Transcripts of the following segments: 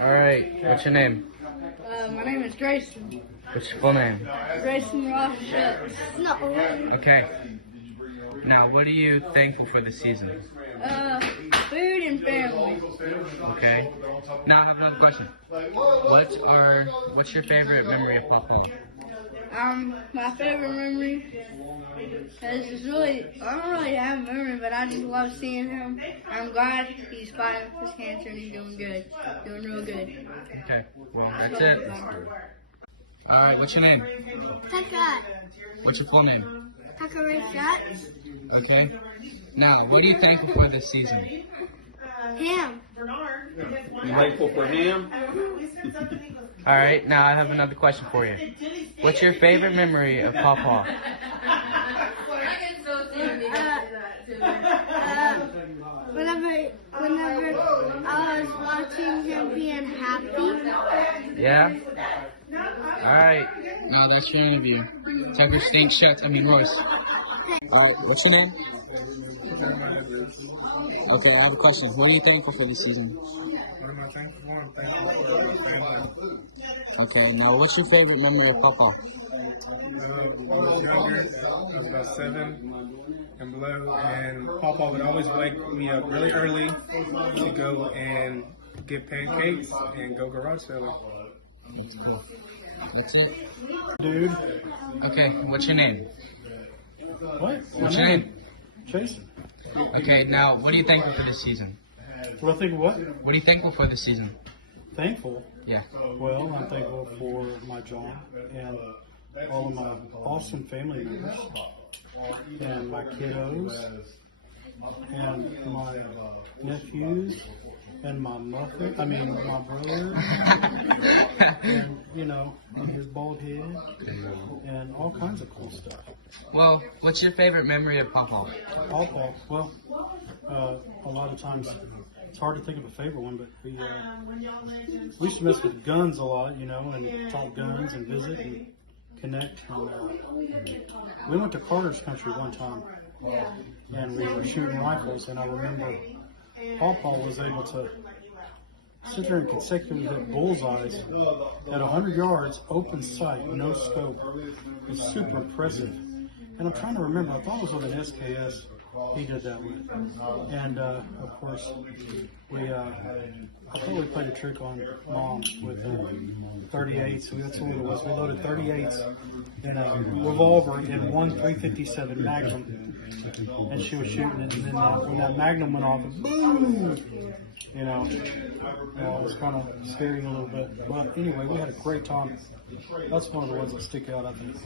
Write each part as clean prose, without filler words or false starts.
All right. What's your name? My name is Grayson. What's your full name? Grayson Ross Shucks. No. Okay. Now, what are you thankful for this season? Food and family. Okay. Now I have another question. What's your favorite memory of Papa? My favorite memory is really, I don't really have a memory, but I just love seeing him. I'm glad he's fighting his cancer and he's doing good. Doing real good. Okay. Well, that's it. All right. What's your name? Taka. What's your full name? Taka Ray Shots. Okay. Now, what are you thankful for this season? Him. You thankful for him? All right. Now I have another question for you. What's your favorite memory of Papa? Whenever I was watching him being happy. Yeah? Alright. Now that's your interview. Tucker Stink Shucks, Royce. Alright, what's your name? Okay, I have a question. What are you thankful for this season? What am I thankful for? I'm thankful for my family. Okay, now what's your favorite memory of Papa? When I was younger, I was about 7 and below, and Papa would always wake me up really early to go and get pancakes and go garage selling. Cool. That's it? Dude. Okay, what's your name? What? What's your name? Jason. Okay, now what are you thankful for this season? What I think what? What are you thankful for this season? Thankful. Yeah. Well, I'm thankful for my job and all of my awesome family members and my kiddos and my nephews and my mother, my brother, and, and his bald head and all kinds of cool stuff. Well, what's your favorite memory of Papa? Pawpaw, well, a lot of times it's hard to think of a favorite one, but we used to mess with guns a lot, and talk guns and visit and connect. And, we went to Carter's Country one time, and we were shooting rifles, and I remember Pawpaw was able to sit there and consecutively hit bullseyes at 100 yards, open sight, no scope. It was super impressive. And I'm trying to remember, I thought it was with an SKS he did that with. And, of course, I thought we played a trick on Mom with 38s. That's what it was. We loaded 38s in a revolver in one .357 Magnum. And she was shooting it, and then when that Magnum went off, boom! It was kind of scary a little bit. But anyway, we had a great time. That's one of the ones that stick out, I think,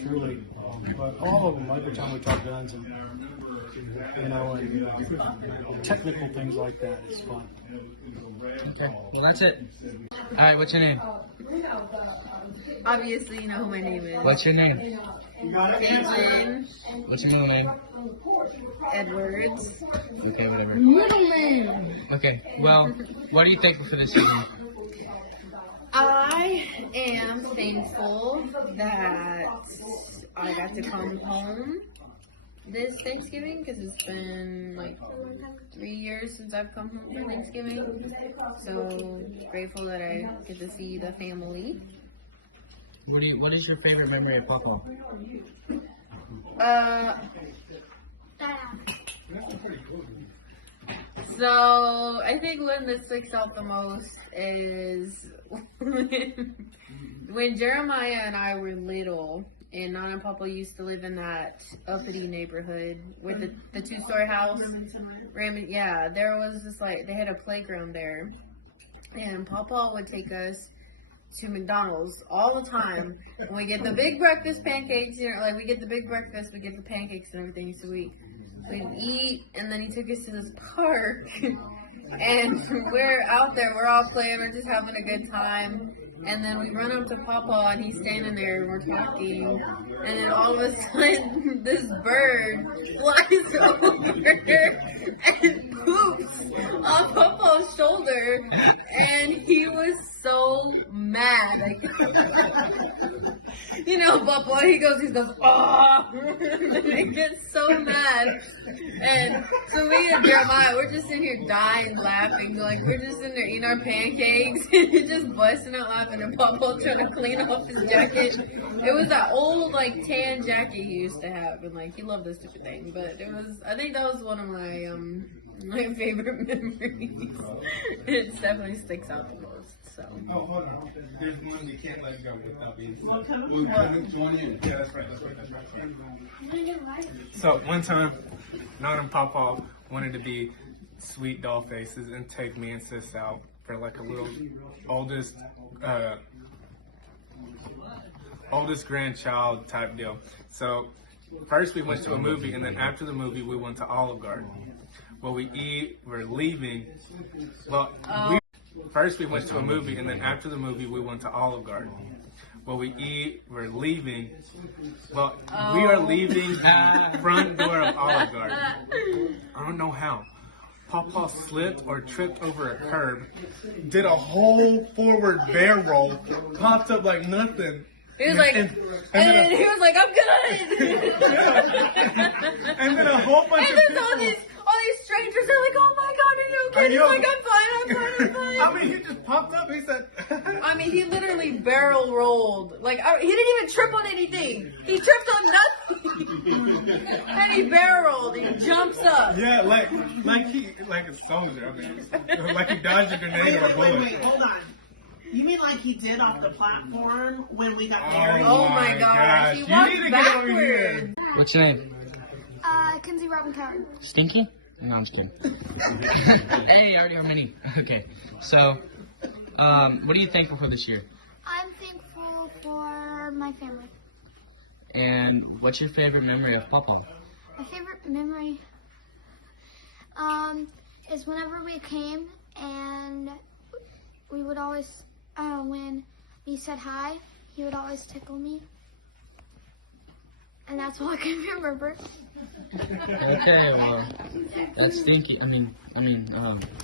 truly. But all of them, every time we talk guns and, and technical things like that, it's fun. Okay, well that's it. Alright, what's your name? Obviously, you know who my name is. What's your name? Caitlin What's your middle name? Edwards. Okay, whatever. Middle name. Okay, well, what are you thankful for this season? I am thankful that I got to come home this Thanksgiving because it's been like 3 years since I've come home for Thanksgiving. So grateful that I get to see the family. What is your favorite memory of Papa? So I think one that sticks out the most is when Jeremiah and I were little, and Nana and Papa used to live in that uppity neighborhood with the two-story house. Yeah, there was this they had a playground there, and Papa would take us to McDonald's all the time. And we get the big breakfast pancakes, we get the big breakfast, we get the pancakes and everything, so we'd eat, and then he took us to this park, and we're out there, we're all playing, we're just having a good time, and then we run up to Papa, and he's standing there, and we're talking, and then all of a sudden, this bird flies over and poops on Papa's shoulder, and he was so mad. Papa, he goes, oh, and he gets so mad. And so me and Jeremiah, we're just sitting here dying laughing. Like, we're just sitting there eating our pancakes and just busting out laughing. And Papa trying to clean off his jacket. It was that old, like, tan jacket he used to have. And, like, he loved this stupid thing. But it was, I think that was one of my favorite memories. It definitely sticks out the most. So. Oh, hold on. There's one you can't let go without being said. Join in. Yeah, that's right. So one time, Nana and Papa wanted to be sweet doll faces and take me and sis out for like a little oldest grandchild type deal. So first we went to a movie, and then after the movie we went to Olive Garden. Well, we're leaving. First we went to a movie, and then after the movie we went to Olive Garden. Well, we're leaving. Well, we are leaving the front door of Olive Garden. I don't know how. Papa slipped or tripped over a curb, did a whole forward bear roll, popped up like nothing. He was like, and he was like, I'm good. And then a whole bunch and then all these strangers are like, oh my God, are you okay? He's like, I'm fine. I mean, he just popped up. He said, I mean, he literally barrel rolled. Like, he didn't even trip on anything. He tripped on nothing. And he barrel rolled. He jumps up. yeah, like a soldier. I mean, like he dodged a grenade or a bullet. Wait, hold on. You mean like he did off the platform when we got married? Oh my gosh. He walked backwards. What's your name? Kinsey Robin Coward. Stinky? No, I'm just kidding. Hey, I already have many. Okay, so, what are you thankful for this year? I'm thankful for my family. And what's your favorite memory of Papa? My favorite memory is whenever we came and we would always, when he said hi, he would always tickle me. And that's all I can remember. Okay, well, that's Stinky. I'm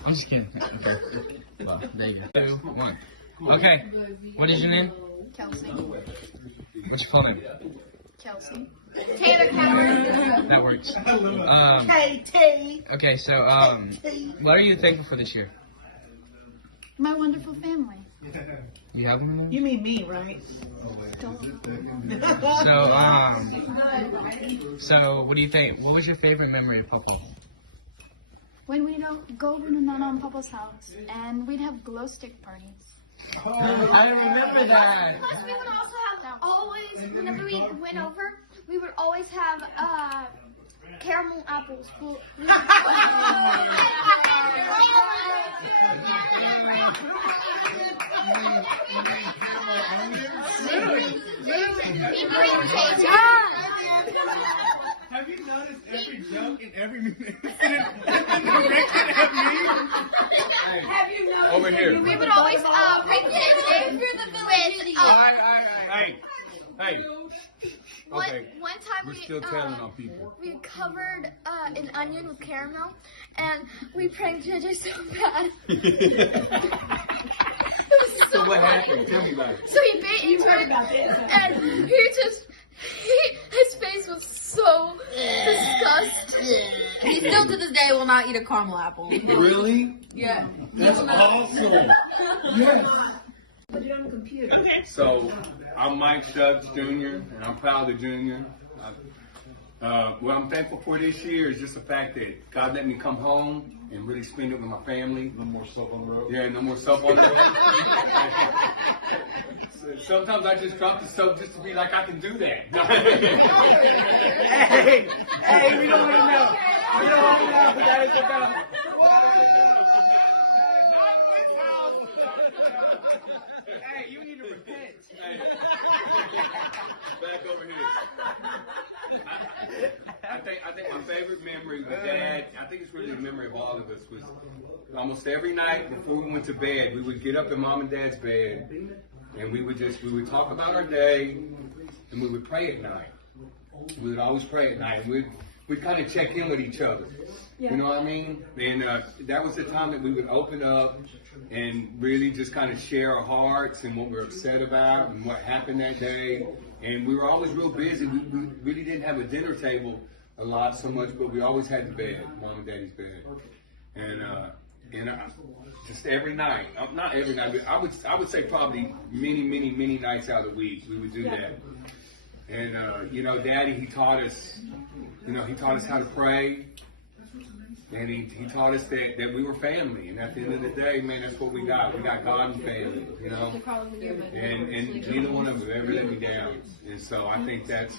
just kidding. Okay. Well, there you go. 2, 1. Okay, what is your name? Kelsey. What's your full name? Kelsey. Taylor Coward. That works. Okay, so, what are you thankful for this year? My wonderful family. You have one? You mean me, right? So, what do you think? What was your favorite memory of Papa? When we'd go to Nana and Papa's house and we'd have glow stick parties. Oh, I remember that. Plus, we would also have whenever we went over, we would always have caramel apples. Have you noticed every joke in every incident directed at me? Have you noticed? Over here. We would always prank kids through the village. Hey. Okay. One time We're still telling on people. we covered an onion with caramel, and we pranked JJ so bad. It was so So what funny. happened? Tell me about it. So he bit into it, and his face was so disgusted. He still to this day will not eat a caramel apple. Really? Yeah. That's awesome. Yes. So, I'm Mike Stubbs Jr., and I'm proud of Jr. What I'm thankful for this year is just the fact that God let me come home and really spend it with my family. No more soap on the road. Yeah, no more soap on the road. Sometimes I just drop the soap just to be like, I can do that. Hey, we don't want to know. We don't want to know. That is about. Hey, you need to repent. Back over here. I think my favorite memory with Dad, I think it's really a memory of all of us, was almost every night before we went to bed, we would get up in Mom and Dad's bed, and we would talk about our day, and we would pray at night. We would always pray at night. We'd kind of check in with each other. You know what I mean? And that was the time that we would open up and really just kind of share our hearts and what we're upset about and what happened that day. And we were always real busy. We really didn't have a dinner table a lot, so much, but we always had the bed, mom and daddy's bed, and just every night, not every night, but I would say probably many nights out of the week we would do that. And you know, Daddy, he taught us how to pray, and he taught us that we were family. And at the end of the day, man, that's what we got. We got God and family, you know. And neither one of them ever let me down. And so I think that's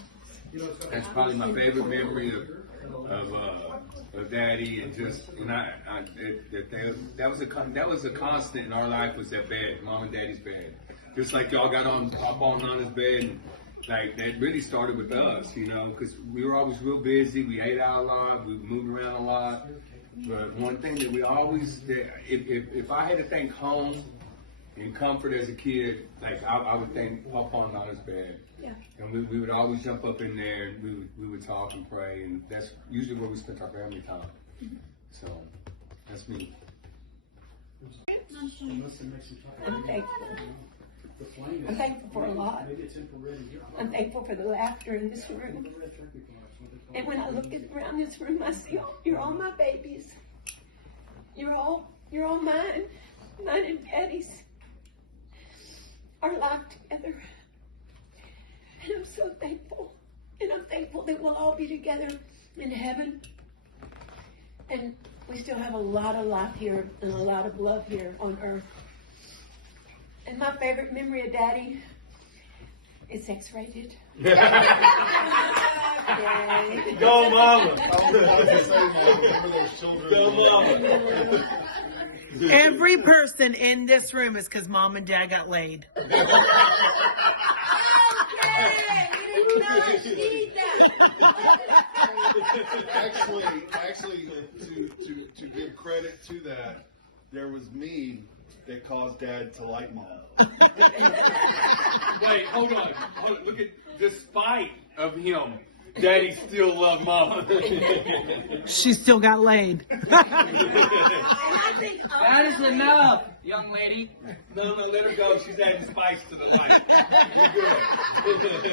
probably my favorite memory of Daddy, and that was a constant in our life, was that bed, Mom and Daddy's bed. Just like y'all got on Papa and Nana's bed, and like that really started with us, you know, because we were always real busy. We ate out a lot, we moved around a lot. But one thing that we always, if I had to think home and comfort as a kid, like I would think Papa and Nana's bed. Yeah. And we would always jump up in there, and we would talk and pray, and that's usually where we spent our family time. So that's me. I'm thankful. I'm thankful for a lot. I'm thankful for the laughter in this room. And when I look around this room, I see you're all my babies. You're all mine and Daddy's. Our life together. And I'm so thankful. And I'm thankful that we'll all be together in heaven. And we still have a lot of life here and a lot of love here on earth. And my favorite memory of Daddy, it's X-rated. Go Mama! Go Mama! Every person in this room is because Mom and Dad got laid. Actually, to give credit to that, there was me that caused Dad to like Mom. Wait, hold on. Look at, despite of him, Daddy still loved Mama. She still got laid. That is enough, young lady. No, let her go. She's adding spice to the life. You're good.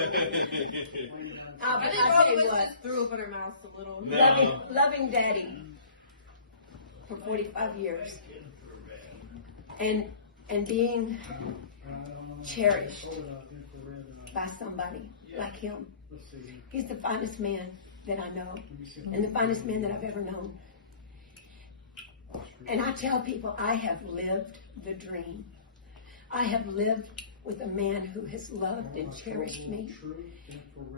I'll tell you what, threw up in her mouth a little. loving Daddy for 45 years and being cherished by somebody like him. He's the finest man that I know and the finest man that I've ever known. And I tell people I have lived the dream. I have lived with a man who has loved and cherished me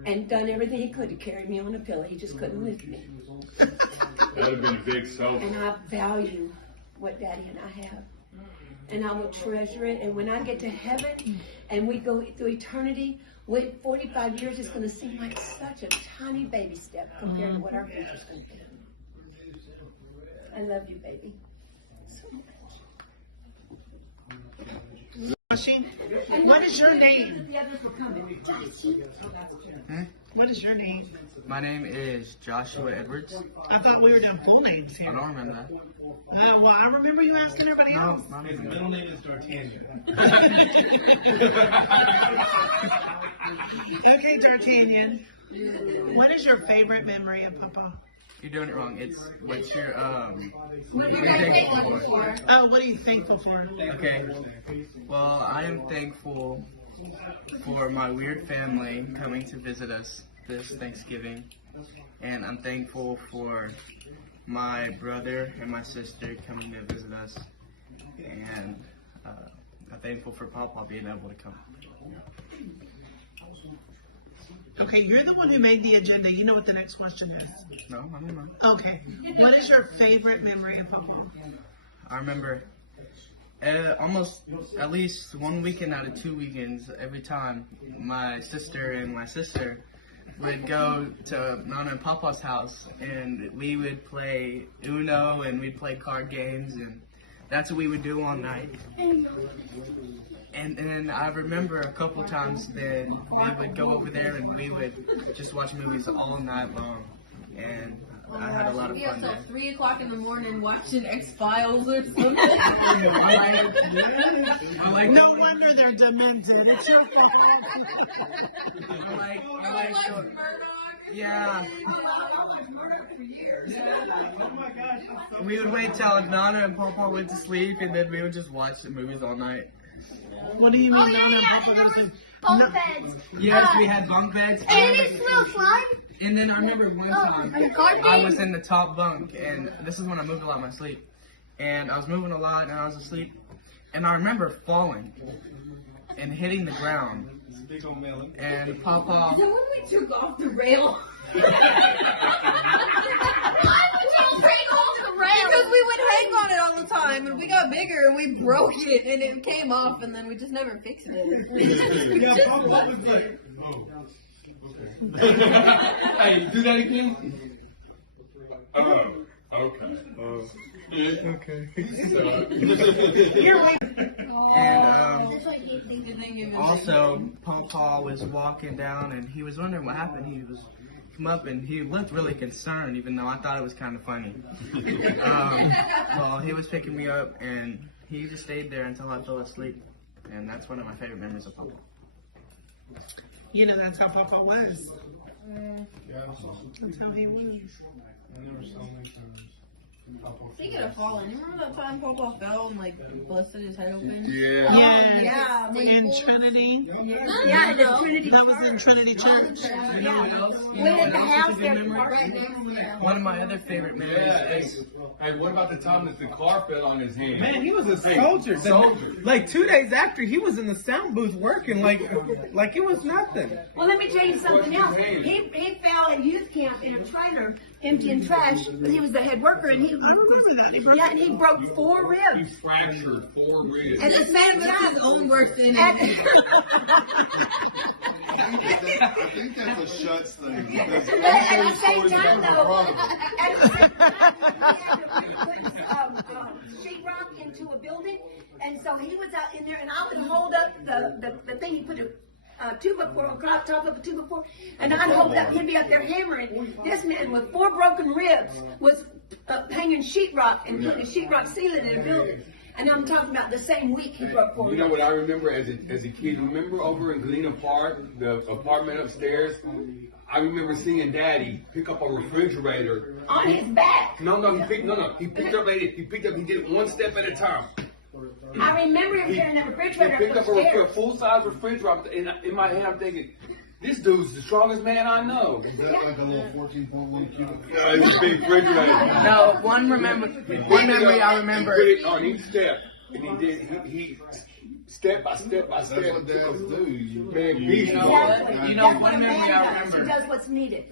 and done everything he could to carry me on a pillow. He just couldn't lift me. That would have been a big sofa. And I value what Daddy and I have. And I will treasure it. And when I get to heaven and we go through eternity, 45 years is going to seem like such a tiny baby step compared to what our future's going to be. I love you, baby. So much. What is your name? What is your name? My name is Joshua Edwards. I thought we were doing full names I here. don't remember that. Well, I remember you asking everybody No, else. not His even. middle name is D'Artagnan. Okay, D'Artagnan. What is your favorite memory of Papa? You're doing it wrong. What's your What you're are you thankful thankful for? for? Oh, what are you thankful for? Okay. Well, I am thankful for my weird family coming to visit us this Thanksgiving. And I'm thankful for my brother and my sister coming to visit us. And I'm thankful for Papa being able to come. Okay, you're the one who made the agenda. You know what the next question is. No, I don't know. Okay. What is your favorite memory of Papa? I remember almost at least one weekend out of 2 weekends, every time my sister and my sister would go to Nana and Papa's house, and we would play Uno and we'd play card games, and that's what we would do all night. And then I remember a couple times then we would go over there and we would just watch movies all night long, and I had a lot of We have fun till there. 3 o'clock in the morning watching X-Files or something. No wonder they're demented. It's your fault. I like Murdoch. Yeah. We would wait till Nana and Papa went to sleep, and then we would just watch the movies all night. What do you mean, Oh, yeah, Nana and yeah, Papa there goes was in? bunk beds. Yes, we had bunk beds. And it's little slime. And then I remember one time and a card I game. was in the top bunk, and this is when I moved a lot in my sleep. And I was moving a lot, and I was asleep. And I remember falling and hitting the ground. And Papa. So when we took off the rail, Because we would hang on it all the time, and we got bigger, and we broke it, and it came off, and then we just never fixed it. Yeah, Papa was like, Hey, do that again. Okay. And also, Papa was walking down, and he was wondering what happened. He was come up, and he looked really concerned, even though I thought it was kind of funny. Well, he was picking me up, and he just stayed there until I fell asleep, and that's one of my favorite memories of Papa. You know, that's how Papa was. That's how he was. Speaking of falling, you remember that time Papa fell and like busted his head open? Yeah. Yes. Yeah, like, In Trinity. yeah, the Trinity. That was in Trinity Church. You know what else? We had the house there Memory? right next to One of my other favorite memories is Hey, what about the time that the car fell on his hand? Man, he was a Hey, soldier. soldier. Like 2 days after, he was in the sound booth working like it was nothing. Well, let me tell you something else. He fell at youth camp in a trailer emptying trash. He was the head worker, and he broke 4 He ribs. fractured 4 ribs. At the same time, his own worst enemy. I think that's a Shuts thing. Because at the same stories time, about though, my brother. at the same time, he had to put sheetrock into a building, and so he was out in there, and I would hold up the thing he put a 2x4 on top of a 2x4, and I'd hold up, he'd be up there hammering. This man with 4 broken ribs was hanging sheetrock and putting a sheetrock ceiling in a building. And I'm talking about the same week he broke 4 You know ribs. what I remember as a kid? Remember over in Galena Park, the apartment upstairs? I remember seeing Daddy pick up a refrigerator. On his back. He picked up, he did it one step at a time. I remember him carrying that He refrigerator picked up a upstairs. full-size refrigerator. In my head, I'm thinking, this dude's the strongest man I know. Is that like a little 14.1 cubic? Yeah, it's a big refrigerator. no one memory I remember. He put it on each step, and he step by step by That's step. what dads do. Man, beat You him. know, That's what one a memory man I does. He remember. does what's needed.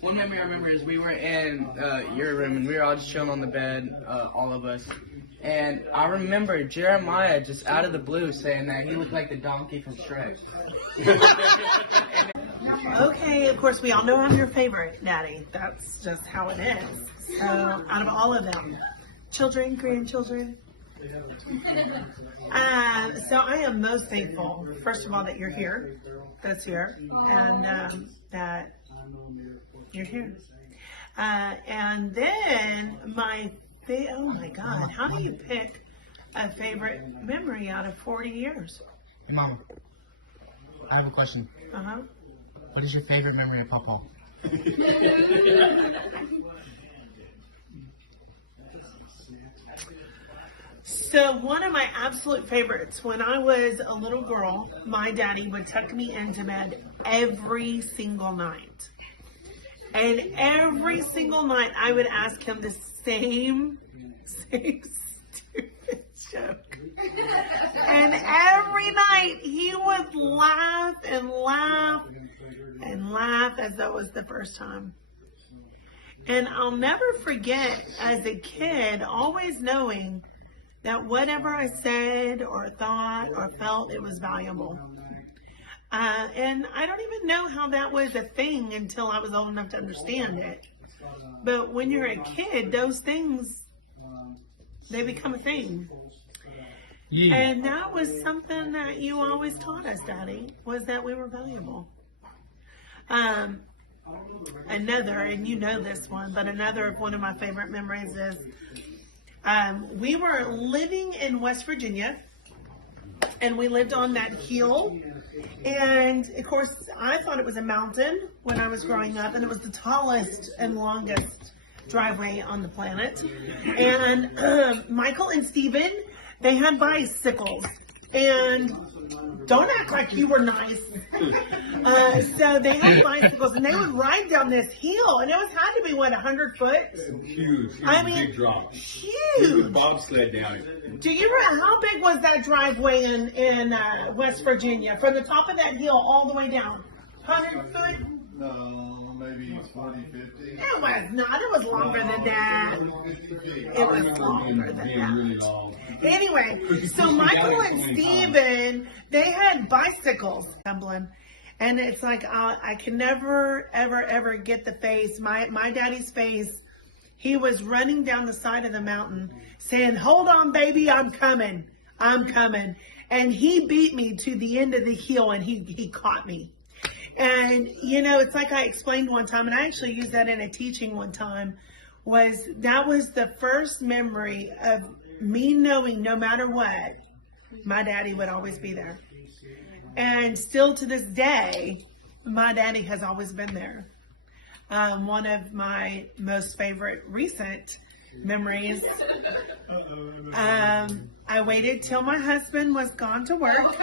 One memory I remember is we were in your room, and we were all just chilling on the bed, all of us. And I remember Jeremiah just out of the blue saying that he looked like the donkey from Shrek. Okay, of course, we all know I'm your favorite, Daddy. That's just how it is. So, out of all of them, children, grandchildren. So I am most thankful, first of all, that you're here, that's here, and that you're here. And then oh my God, how do you pick a favorite memory out of 40 years? Mom, I have a question. Uh-huh. What is your favorite memory of Papa? So one of my absolute favorites, when I was a little girl, my daddy would tuck me into bed every single night. And every single night I would ask him the same stupid joke. And every night he would laugh and laugh and laugh as though it was the first time. And I'll never forget, as a kid, always knowing that whatever I said or thought or felt, it was valuable. And I don't even know how that was a thing until I was old enough to understand it. But when you're a kid, those things, they become a thing. Yeah. And that was something that you always taught us, Daddy, was that we were valuable. Another, and you know this one, but another one of my favorite memories is we were living in West Virginia, and we lived on that hill. And of course, I thought it was a mountain when I was growing up, and it was the tallest and longest driveway on the planet. And Michael and Steven, they had bicycles. And don't act like you were nice. So they had bicycles, and they would ride down this hill, and it was had to be, what, 100 foot? Huge. I mean, big drop. huge. Bobsled down it. Do you remember how big was that driveway in West Virginia? From the top of that hill all the way down? 100 foot? No, maybe 40, 50. It was not. It was longer than that. It was longer than that. Anyway, so Michael and Steven, they had bicycles tumbling. And it's like, I can never, ever, ever get the face. My daddy's face, he was running down the side of the mountain saying, hold on, baby, I'm coming. I'm coming. And he beat me to the end of the hill, and he caught me. And, you know, it's like I explained one time, and I actually used that in a teaching one time, that was the first memory of me knowing no matter what, my daddy would always be there. And still to this day, my daddy has always been there. One of my most favorite recent memories, I waited till my husband was gone to work.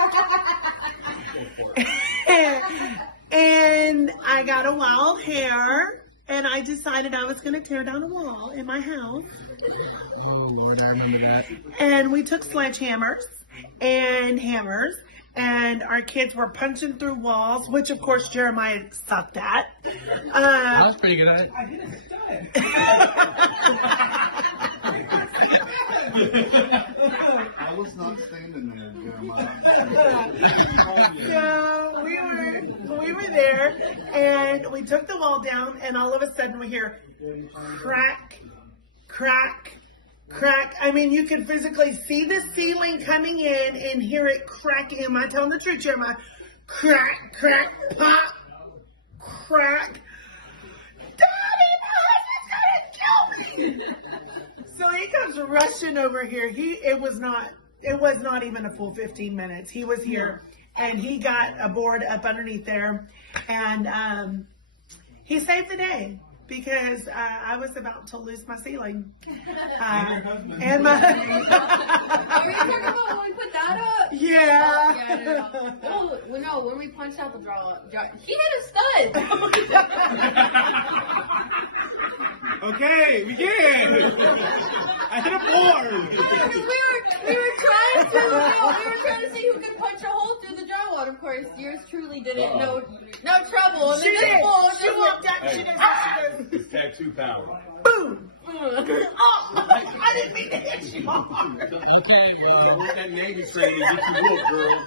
And I got a wild hair, and I decided I was going to tear down a wall in my house. Oh, Lord, I remember that. And we took sledgehammers and hammers, and our kids were punching through walls, which, of course, Jeremiah sucked at. I was pretty good at it. I was not standing there, Jeremiah. So we were there, and we took the wall down, and all of a sudden we hear crack, crack, crack. I mean, you can physically see the ceiling coming in and hear it cracking. Am I telling the truth, Jeremiah? Crack, crack, pop, crack. Daddy, my husband's gonna kill me! So he comes rushing over here. It was not even a full 15 minutes. He was here, and he got a board up underneath there, and he saved the day, because I was about to lose my ceiling. And my husband. Are we talking about when we put that up? Yeah. Oh, well, no, when we punched out the draw, he hit a stud. Okay, we did. I hit a board. we were trying to see who could punch a hole through the drywall. And of course, yours truly didn't. No trouble. And She then did. this ball She just walked out. She goes, It's tattoo power. boom. Oh, I didn't mean to hit you hard. Okay, well. That Navy training, get you whooped, girl.